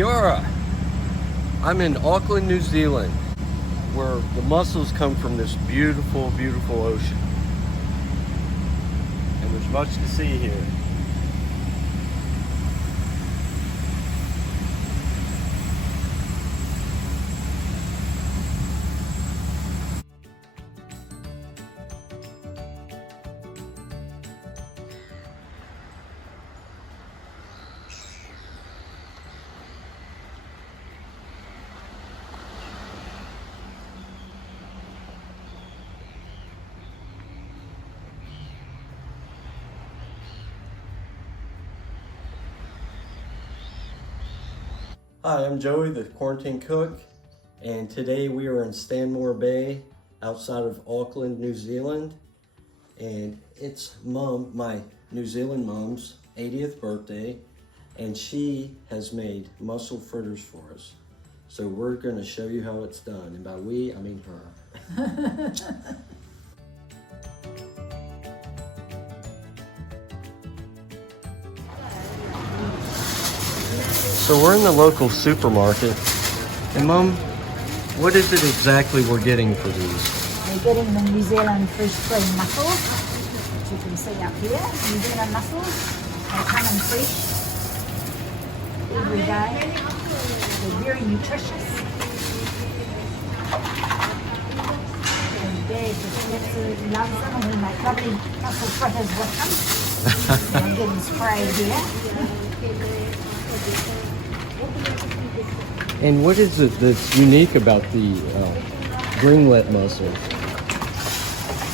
Kia ora. I'm in Auckland, New Zealand, where the mussels come from this beautiful, beautiful ocean. And there's much to see here. Hi, I'm Joey, the quarantine cook, and today we are in Stanmore Bay outside of Auckland, New Zealand, and it's my New Zealand mom's 80th birthday, and she has made mussel fritters for us. So we're going to show you how it's done, and by we, I mean her. So we're in the local supermarket, and Mum, what is it exactly we're getting for these? We're getting the New Zealand fresh spring mussels, which you can see up here. New Zealand mussels, they come in fresh every day. They're very nutritious. And Dad just absolutely loves them, and we make lovely mussel fritters with them. I'm getting sprayed here. And what is it that's unique about the greenlet mussel?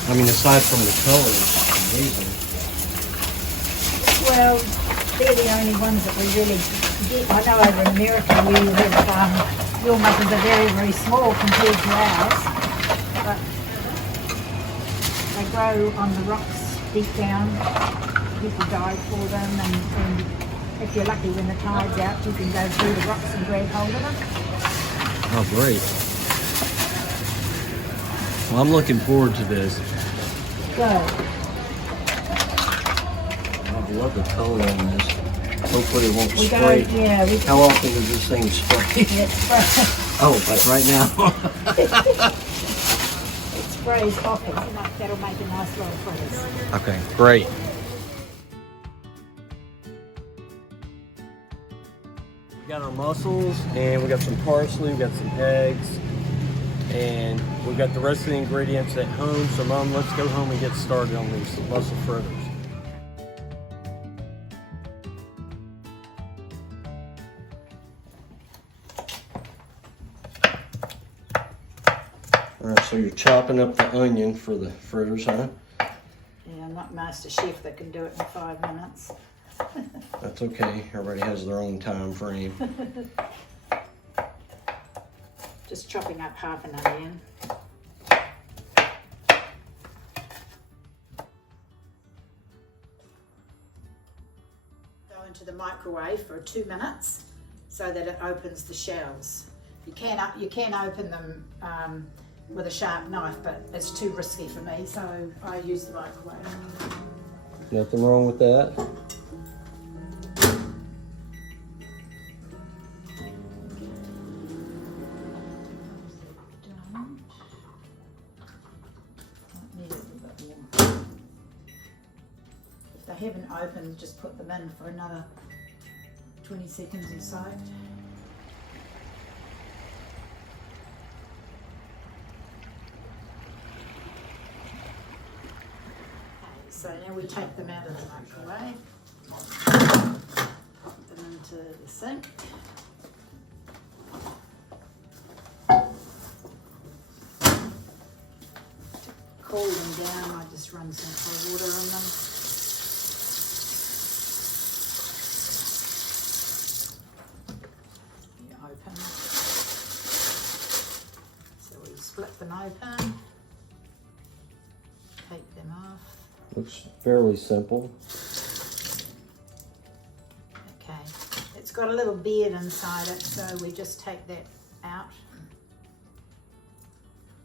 I mean, aside from the color, it's amazing. Well, they're the only ones that we really get. I know over in America you have, your mussels are very, very small compared to ours. But they grow on the rocks deep down. People dive for them, and if you're lucky when the tide's out, you can go through the rocks and grab hold of them. Oh, great. Well, I'm looking forward to this. Good. I love the color on this. Hopefully it won't spray. How often does this thing spray? It sprays. Oh, like right now? It sprays often. That'll make a nice little fritters. Okay, great. We got our mussels, and we got some parsley, we got some eggs, and we got the rest of the ingredients at home. So Mom, let's go home and get started on these mussel fritters. All right, so you're chopping up the onion for the fritters, huh? Yeah, I'm not master chef that can do it in 5 minutes. That's okay. Everybody has their own time frame. Just chopping up half an onion. Go into the microwave for 2 minutes so that it opens the shells. You can open them with a sharp knife, but it's too risky for me, so I use the microwave. Nothing wrong with that. If they haven't opened, just put them in for another 20 seconds or so. So now we take them out of the microwave, pop them into the sink. To cool them down, I just run some cold water on them. You open. So we split them open, take them off. Looks fairly simple. Okay, it's got a little beard inside it, so we just take that out.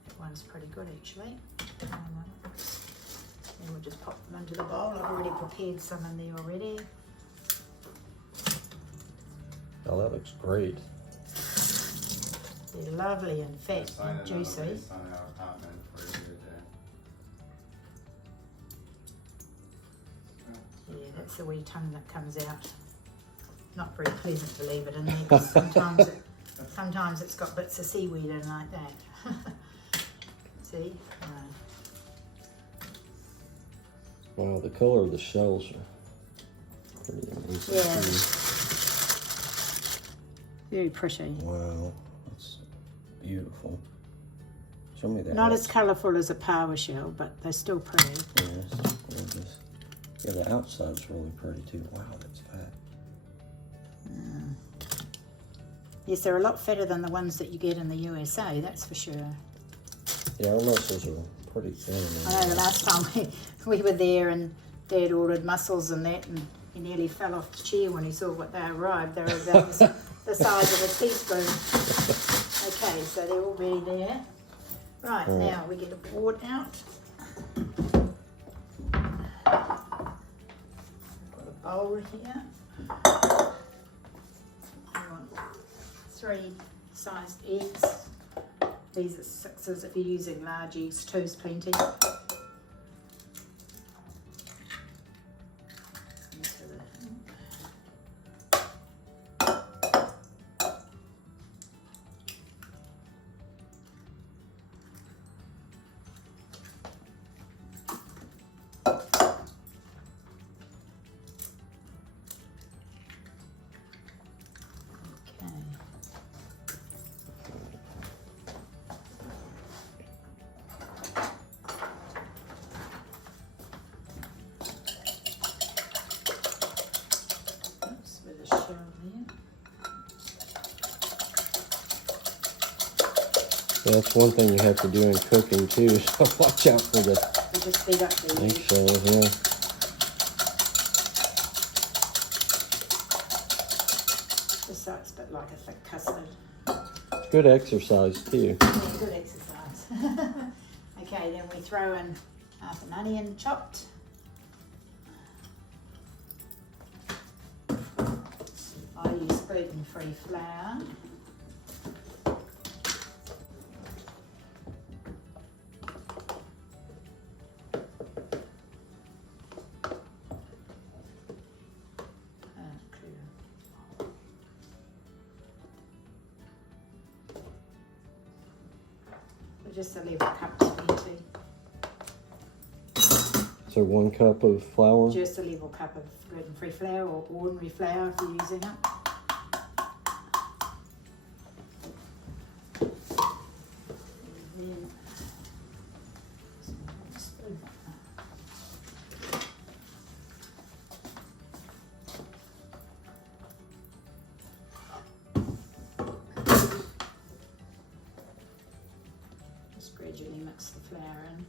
That one's pretty good actually. Then we'll just pop them into the bowl. I've already prepared some in there already. Oh, that looks great. They're lovely and fat and juicy. On our apartment for a year there. Yeah, that's the wee tongue that comes out. Not very pleasant to leave it in there, because sometimes it's got bits of seaweed in like that. See? Wow, the color of the shells are pretty amazing. Yeah. Very pretty. Wow, that's beautiful. Show me that. Not as colourful as a power shell, but they're still pretty. Yes, gorgeous. Yeah, the outside's really pretty too. Wow, that's fat. Yes, they're a lot fatter than the ones that you get in the USA, that's for sure. Yeah, our mussels are pretty thin. I know the last time we were there and Dad ordered mussels and that, and he nearly fell off the chair when he saw what they arrived. They were about the size of a teaspoon. Okay, so they're all ready there. Right, now we get the board out. Got a bowl here. I want 3 sized eggs. These are 6s if you're using large eggs, 2's plenty. Yeah, that's one thing you have to do in cooking too, so watch out for the just beat up the eggshells, yeah. Just so it's a bit like a thick custard. Good exercise too. Yeah, good exercise. Okay, then we throw in half an onion chopped. I use gluten-free flour. Just a level cup of plenty. So 1 cup of flour? Just a level cup of gluten-free flour or ordinary flour if you're using it. Gradually mix the flour in.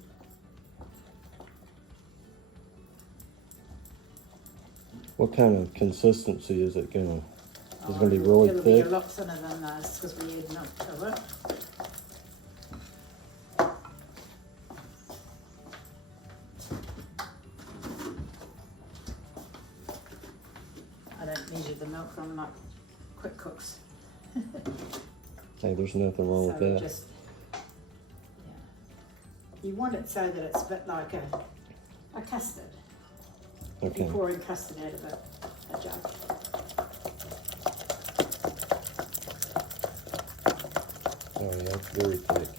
What kind of consistency is it gonna? Is it gonna be really thick? It'll be a lot thinner than this because we add milk to it. I don't measure the milk. I'm not quick cooks. Hey, there's nothing wrong with that. Just, you want it so that it's a bit like a custard. Okay. You're pouring custard out of a jug. Oh yeah, it's very thick.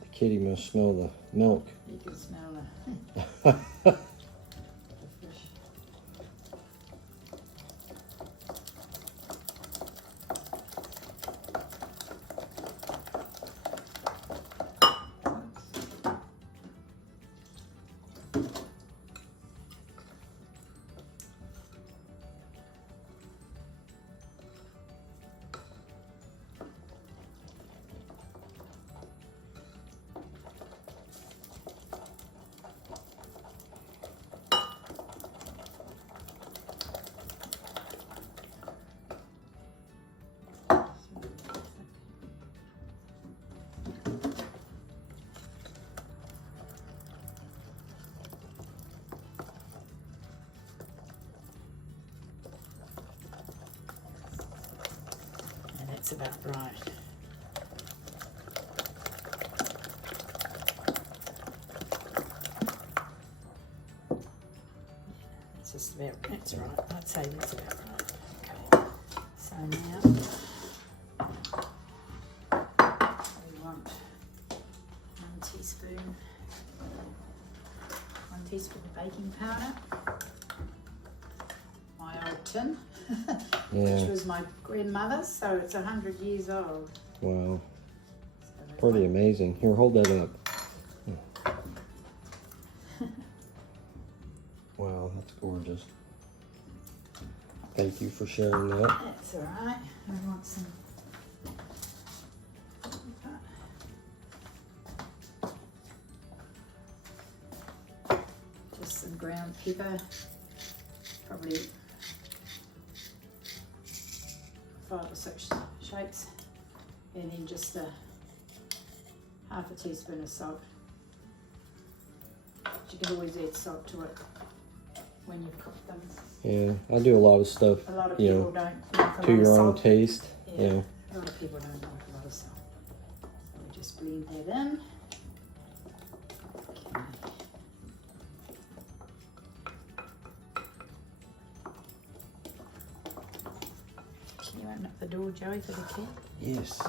The kitty must smell the milk. You can smell it. That's about right. That's just about, that's right. I'd say that's about right. Okay. So now we want 1 teaspoon of baking powder. My old tin, which was my grandmother's, so it's 100 years old. Wow. So Pretty amazing. Here, hold that up. Wow, that's gorgeous. Thank you for sharing that. That's all right. I want some. Just some ground pepper. Probably 5 or 6 shakes, and then just half a teaspoon of salt. You can always add salt to it when you cook them. Yeah, I do a lot of stuff, A lot of you people know, don't like a to lot your of own salt. taste. Yeah, Yeah. a lot of people don't like a lot of salt. So we just blend that in. Okay. Can you open up the door, Joey, for the cat? Yes.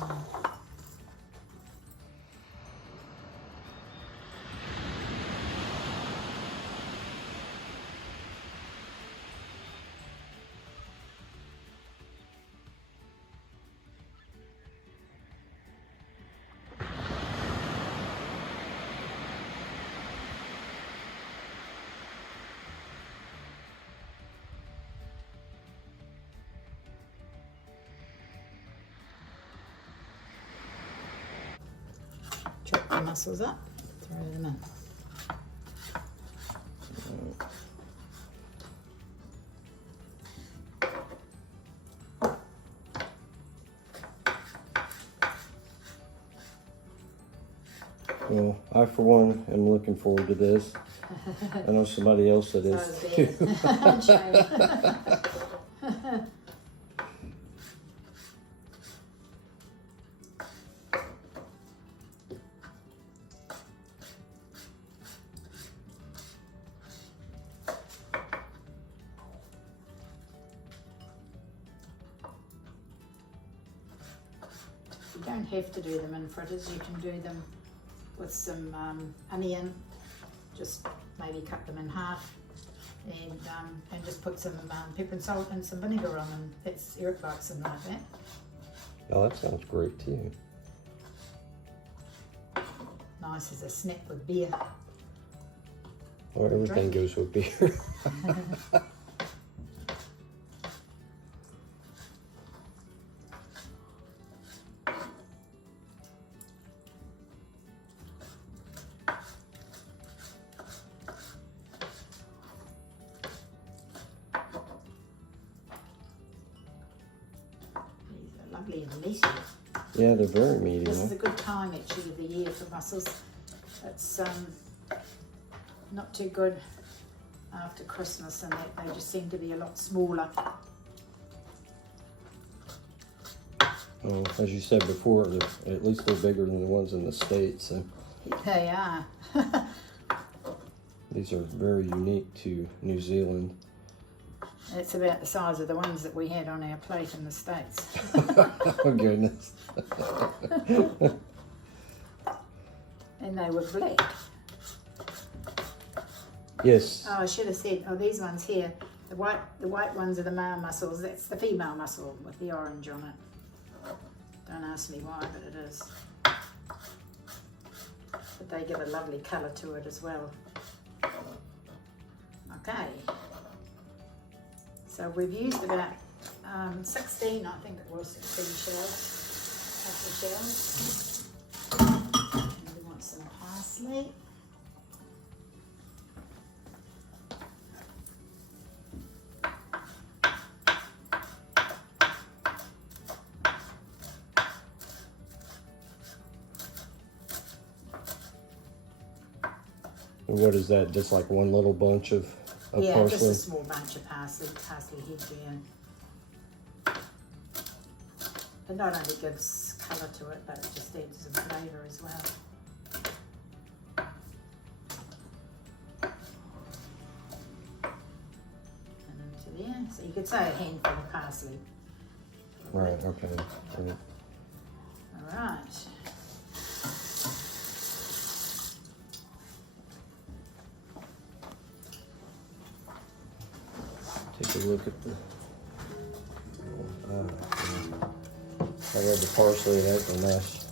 Chop the mussels up, throw them in. Well, I for one am looking forward to this. I know somebody else that is So too. bad. You don't have to do them in fritters, you can do them with some onion, just maybe cut them in half and just put some pepper and salt and some vinegar on them. Eric likes them like that. Oh, that sounds great too. Nice as a snack with beer. Well, everything goes with beer. These are lovely and meaty. Yeah, they're very meaty. This Huh? is a good time actually of the year for mussels. It's not too good after Christmas, and they just seem to be a lot smaller. Oh, as you said before, at least they're bigger than the ones in the States. So They are. these are very unique to New Zealand. It's about the size of the ones that we had on our plate in the States. Oh, goodness. And they were black. Yes. Oh, I should have said, these ones here, the white ones are the male mussels. That's the female mussel with the orange on it. Don't ask me why, but it is. But they give a lovely colour to it as well. Okay. So we've used about 16, I think it was 16 shells, couple of shells. And we want some parsley. And what is that? Just like one little bunch of Yeah, parsley? just a small bunch of parsley heads, yeah. It not only gives colour to it, but it just adds some flavour as well. And into there, so you could say a handful of parsley. Right, okay. Great. All right. Take a look at the. I love the parsley. That's a nice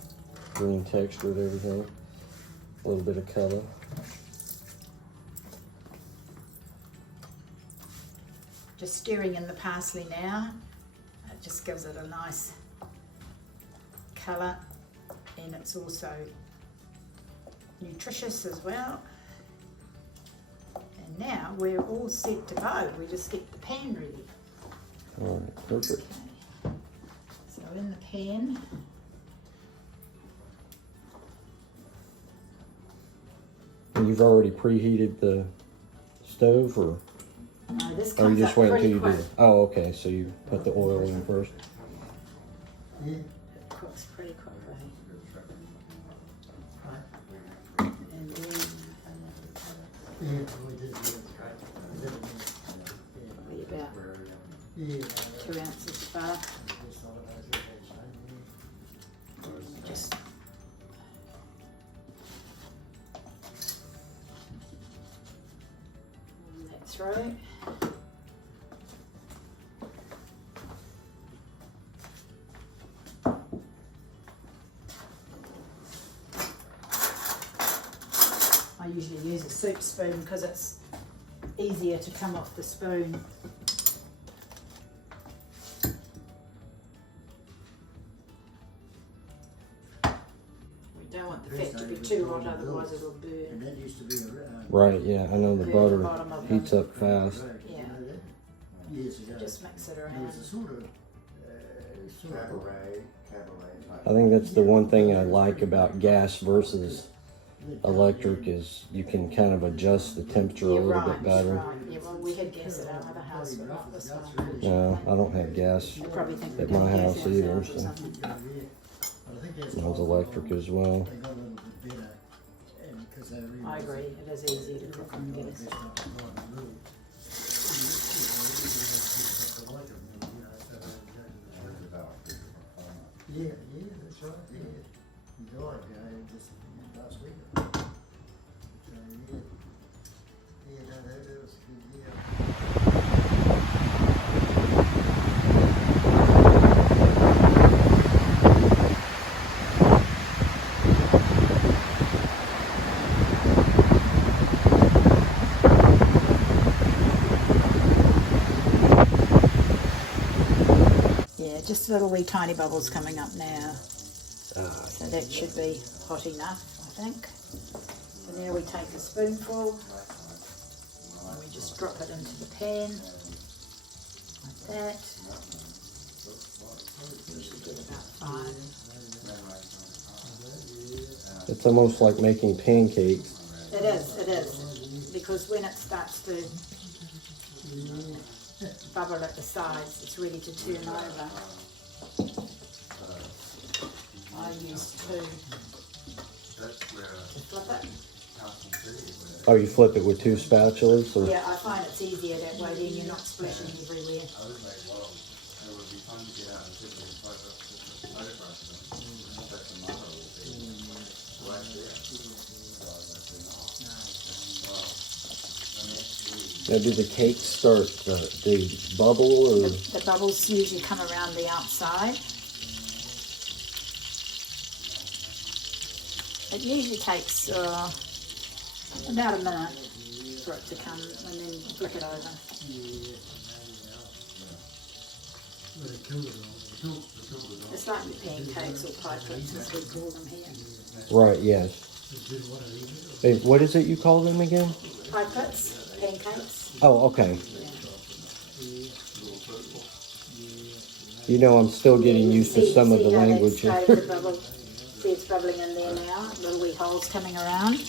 green texture and everything. A little bit of color. Just stirring in the parsley now. It just gives it a nice colour, and it's also nutritious as well. And now we're all set to go. We just get the pan ready. All right, perfect. Okay. So in the pan, And you've already preheated the stove, or this are you comes just up waiting pretty till you do quick. it? Oh, okay. So you put the oil in first. It cooks pretty quickly. And then probably about 2 ounces of butter. Just that through. I usually use a soup spoon because it's easier to come off the spoon. We don't want the fat to be too hot, otherwise it'll burn. And that used to be Right. Yeah, I know the Burn the butter bottom of heats the- up fast. Yeah, years ago. just mix it There around. was a sort of Cabaret type. I think that's the one thing I like about gas versus electric is you can kind of adjust the temperature a Yeah, little right, bit better. right. Yeah, well, we had gas at our other house, but not this one. No, I don't have gas. You probably think we At got my gas house either, ourselves or so. something. But I think that's Mine's electric as well. They got a little bit better, and because they really I agree, it is easy to cook on gas. Yeah, that's right. Yeah, you know, just last week. Yeah, that was a good deal. Yeah, just little wee tiny bubbles coming up now. Ah, So that should be hot enough, I think. So now we take a spoonful and we just drop it into the pan like that. We should get about 5. it's almost like making pancakes. It is, because when it starts to bubble at the sides, it's ready to turn over. I use 2 to flip it. Oh, you flip it with 2 spatulas, or Yeah, I find it's easier that way, then you're not splashing everywhere. now do the cakes start to bubble, or The bubbles usually come around the outside. It usually takes about a minute for it to come, and then flick it over. It's like your pancakes or pie plates, as we call them here. right? Yes. Hey, what is it you call them again? Pie plates, pancakes. Oh, okay. Yeah. You know, I'm still getting used to some of the See how that's language. started to bubble? See, it's bubbling in there now, little wee holes coming around.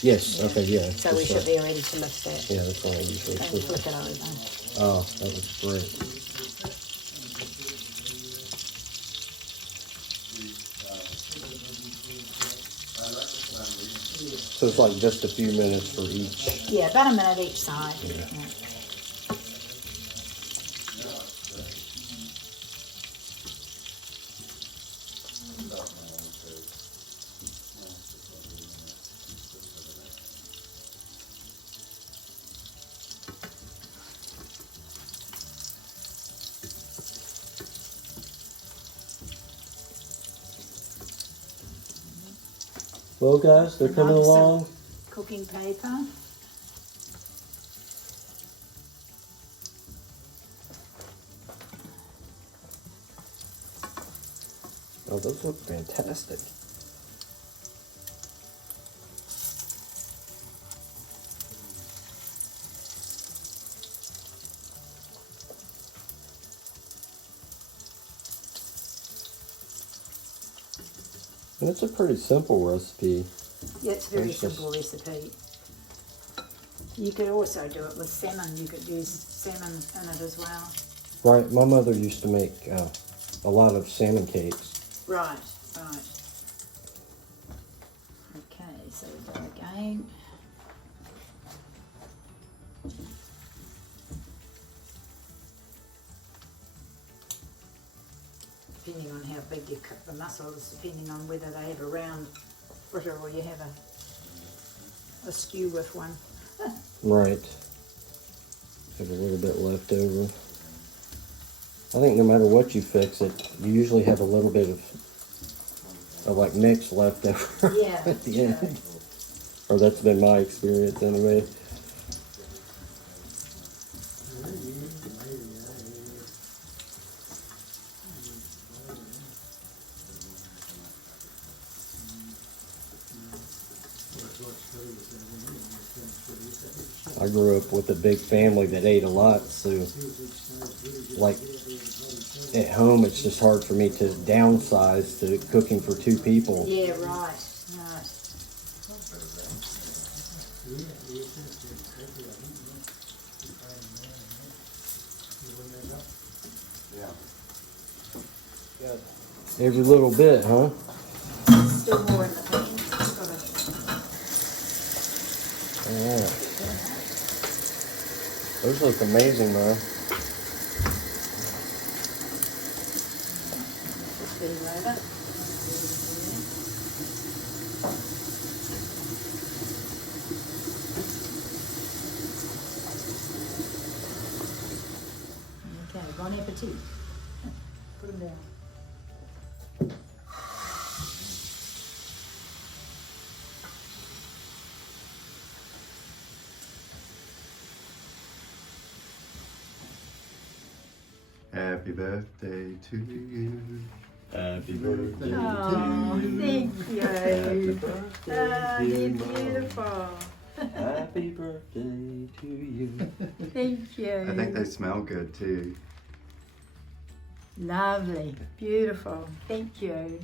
Yes. Okay. Yeah. So we should be ready to lift that Yeah, that's what I usually and flip. flick it over. Oh, that was great. So it's like just a few minutes for each. Yeah, about a minute each side. Yeah. Yeah. Well, guys, they're coming Nice. along. Cooking paper. Oh, those look fantastic. And it's a pretty simple recipe. Yeah, it's a very It's just- simple recipe. You could also do it with salmon. You could use salmon in it as well. Right, my mother used to make a lot of salmon cakes. Right, right. Okay, so we go again. Depending on how big you cut the mussels, depending on whether they have a round fritter or you have a stew with one. Right. Have a little bit left over. I think no matter what you fix it, you usually have a little bit of like mix left over Yeah, at the yeah. end. Or that's been my experience anyway. I grew up with a big family that ate a lot, so like at home it's just hard for me to downsize to cooking for 2 people. Yeah, right, right. Every little bit, huh? Still more in the pan. Alright. Those look amazing though. Spinning over. Okay, bon appetit. Put them down. Happy birthday to you. Happy birthday Oh, thank you. Happy birthday, You're dear Mom. beautiful. Happy birthday to you. Thank you. I think they smell good too. Lovely, beautiful. Thank you.